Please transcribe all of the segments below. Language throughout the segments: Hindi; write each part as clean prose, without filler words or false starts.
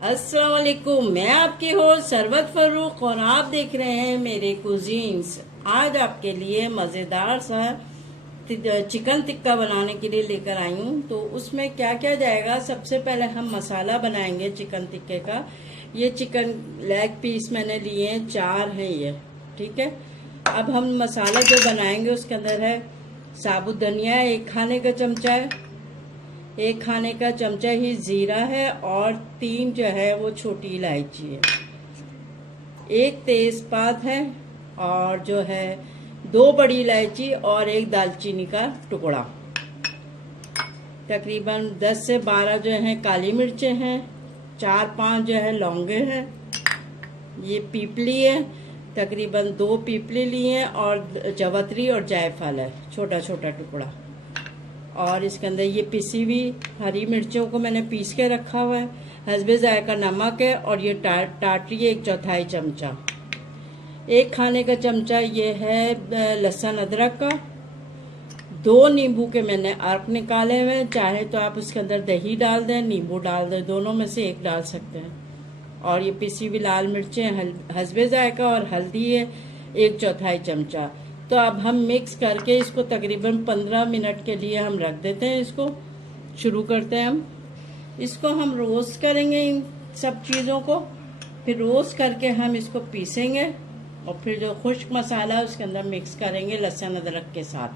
अस्सलाम वालेकुम। मैं आपकी होस्ट सरवत फरूक और आप देख रहे हैं मेरे कुजीन्स। आज आपके लिए मज़ेदार सा चिकन टिक्का बनाने के लिए लेकर आई हूँ। तो उसमें क्या क्या जाएगा, सबसे पहले हम मसाला बनाएंगे चिकन टिक्के का। ये चिकन लेग पीस मैंने लिए हैं, 4 हैं ये, ठीक है। अब हम मसाला जो बनाएंगे उसके अंदर है साबुत धनिया 1 खाने का चमचा है, 1 खाने का चमचा ही जीरा है और 3 जो है वो छोटी इलायची है, 1 तेजपात है और जो है 2 बड़ी इलायची और 1 दालचीनी का टुकड़ा। तकरीबन 10 से 12 जो है काली मिर्चें हैं, 4-5 जो है लौंगे हैं, ये पीपली है, तकरीबन 2 पीपली लिए हैं और जवतरी और जायफल है, छोटा छोटा टुकड़ा। और इसके अंदर ये पिसी हुई हरी मिर्चों को मैंने पीस के रखा हुआ है, हस्बे जायका नमक है और ये टाटरी 1/4 चमचा, 1 खाने का चमचा ये है लहसुन अदरक का, 2 नींबू के मैंने अर्क निकाले हुए हैं। चाहे तो आप उसके अंदर दही डाल दें, नींबू डाल दें, दोनों में से एक डाल सकते हैं। और ये पिसी हुई लाल मिर्चें हस्बे जायका और हल्दी है 1/4 चमचा। तो अब हम मिक्स करके इसको तकरीबन 15 मिनट के लिए हम रख देते हैं। इसको शुरू करते हैं हम। इसको हम रोस्ट करेंगे इन सब चीज़ों को, फिर रोस्ट करके हम इसको पीसेंगे और फिर जो खुश्क मसाला है उसके अंदर मिक्स करेंगे लहसुन अदरक के साथ।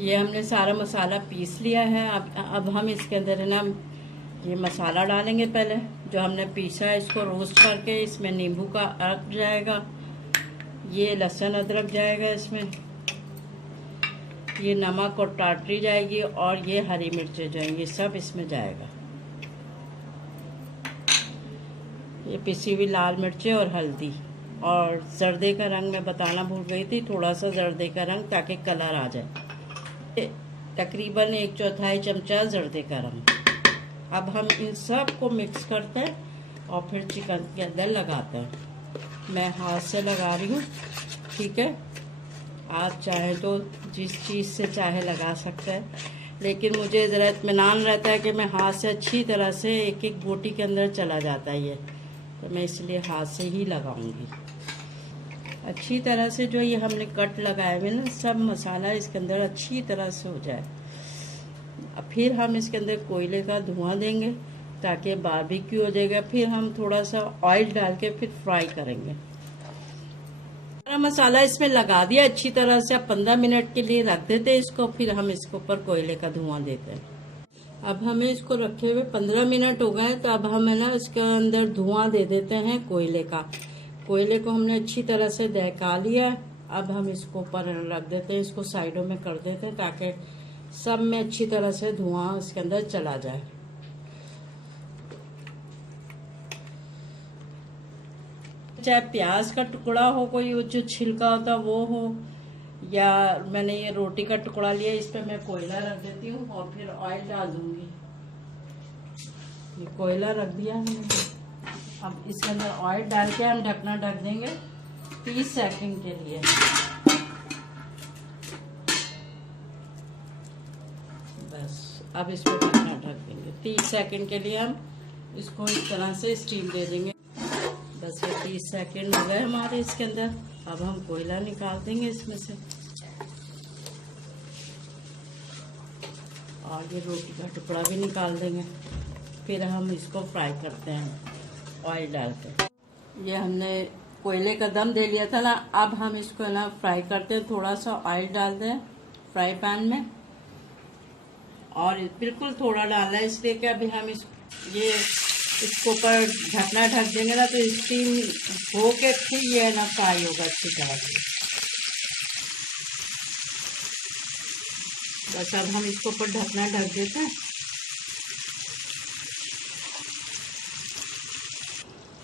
ये हमने सारा मसाला पीस लिया है। अब हम इसके अंदर है ना ये मसाला डालेंगे। पहले जो हमने पीसा है इसको रोस्ट करके इसमें नींबू का अर्क जाएगा, ये लहसुन अदरक जाएगा, इसमें ये नमक और टाटरी जाएगी और ये हरी मिर्चें जाएंगी, सब इसमें जाएगा। ये पिसी हुई लाल मिर्चें और हल्दी और जर्दे का रंग मैं बताना भूल गई थी, थोड़ा सा जर्दे का रंग ताकि कलर आ जाए। तकरीबन 1/4 चमचा जर्दे का रंग। अब हम इन सब को मिक्स करते हैं और फिर चिकन के अंदर लगाते हैं। मैं हाथ से लगा रही हूँ, ठीक है। आप चाहे तो जिस चीज़ से चाहे लगा सकते हैं, लेकिन मुझे ज़रा इत्मीनान रहता है कि मैं हाथ से अच्छी तरह से एक एक बोटी के अंदर चला जाता है ये, तो मैं इसलिए हाथ से ही लगाऊंगी अच्छी तरह से। जो ये हमने कट लगाए हुए ना, सब मसाला इसके अंदर अच्छी तरह से हो जाए। अब फिर हम इसके अंदर कोयले का धुआं देंगे ताकि बारबेक्यू हो जाएगा। फिर हम थोड़ा सा ऑयल डाल के फिर फ्राई करेंगे। सारा मसाला इसमें लगा दिया अच्छी तरह से। अब 15 मिनट के लिए रख देते हैं इसको, फिर हम इसके ऊपर कोयले का धुआं देते हैं। अब हमें इसको रखे हुए 15 मिनट हो गए, तो अब हम है ना इसके अंदर धुआं दे देते हैं कोयले का। कोयले को हमने अच्छी तरह से दहका लिया। अब हम इसको ऊपर रख देते हैं, इसको साइडों में कर देते हैं ताकि सब में अच्छी तरह से धुआं इसके अंदर चला जाए। चाहे प्याज का टुकड़ा हो, कोई जो छिलका होता वो हो, या मैंने ये रोटी का टुकड़ा लिया, इस पे मैं कोयला रख देती हूँ और फिर ऑयल डाल दूंगी। ये कोयला रख दिया हमने। अब इसके अंदर ऑयल डाल के हम ढकना ढक देंगे 30 सेकंड के लिए। बस अब इस पर ढकना ढक देंगे 30 सेकंड के लिए। हम इसको इस तरह से स्टीम दे देंगे। बस ये 30 सेकंड हो गए हमारे इसके अंदर। अब हम कोयला निकाल देंगे इसमें से और ये रोटी का टुकड़ा भी निकाल देंगे। फिर हम इसको फ्राई करते हैं ऑयल डाल के। ये हमने कोयले का दम दे लिया था ना, अब हम इसको ना फ्राई करते हैं। थोड़ा सा ऑयल डाल दें फ्राई पैन में, और बिल्कुल थोड़ा डालना है इसलिए कि अभी हम इसको ऊपर ढकना ढक देंगे ना, तो स्टीम हो के फिर ये ना फ्राई होगा अच्छी तरह से। बस अब हम इसको ऊपर ढकना ढक देते हैं।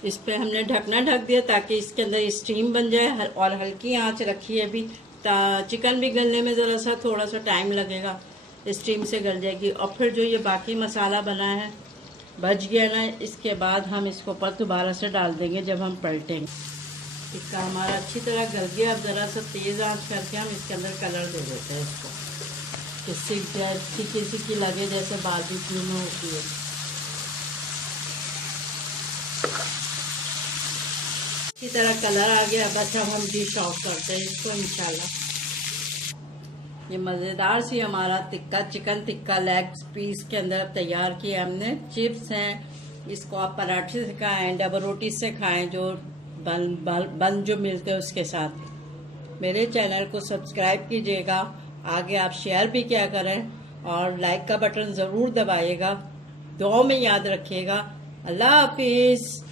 इस पे हमने ढकना ढक दिया ताकि इसके अंदर स्टीम बन जाए, और हल्की आंच रखी है अभी। चिकन भी गलने में ज़रा सा थोड़ा सा टाइम लगेगा, स्टीम से गल जाएगी। और फिर जो ये बाकी मसाला बना है बच गया ना, इसके बाद हम इसको ऊपर दोबारा से डाल देंगे जब हम पलटेंगे। टिक्का हमारा अच्छी तरह गल गया। अब ज़रा सा तेज़ आंच करके हम इसके अंदर कलर दे देते हैं इसको, कि सिक जाए, सिकी सिकी लगे जैसे बारबेक्यू में होती है। इसी तरह कलर आ गया, बस अब हम डिश ऑफ करते हैं इसको इंशाल्लाह। ये मज़ेदार सी हमारा tikka, chicken tikka leg piece के अंदर तैयार किया हमने। चिप्स हैं, इसको आप पराठे से खाएं, डबल रोटी से खाएं, जो बन जो मिलते हैं उसके साथ। मेरे चैनल को सब्सक्राइब कीजिएगा, आगे आप शेयर भी किया करें और लाइक का बटन ज़रूर दबाइएगा। दुआ में याद रखिएगा। अल्लाह हाफिज़।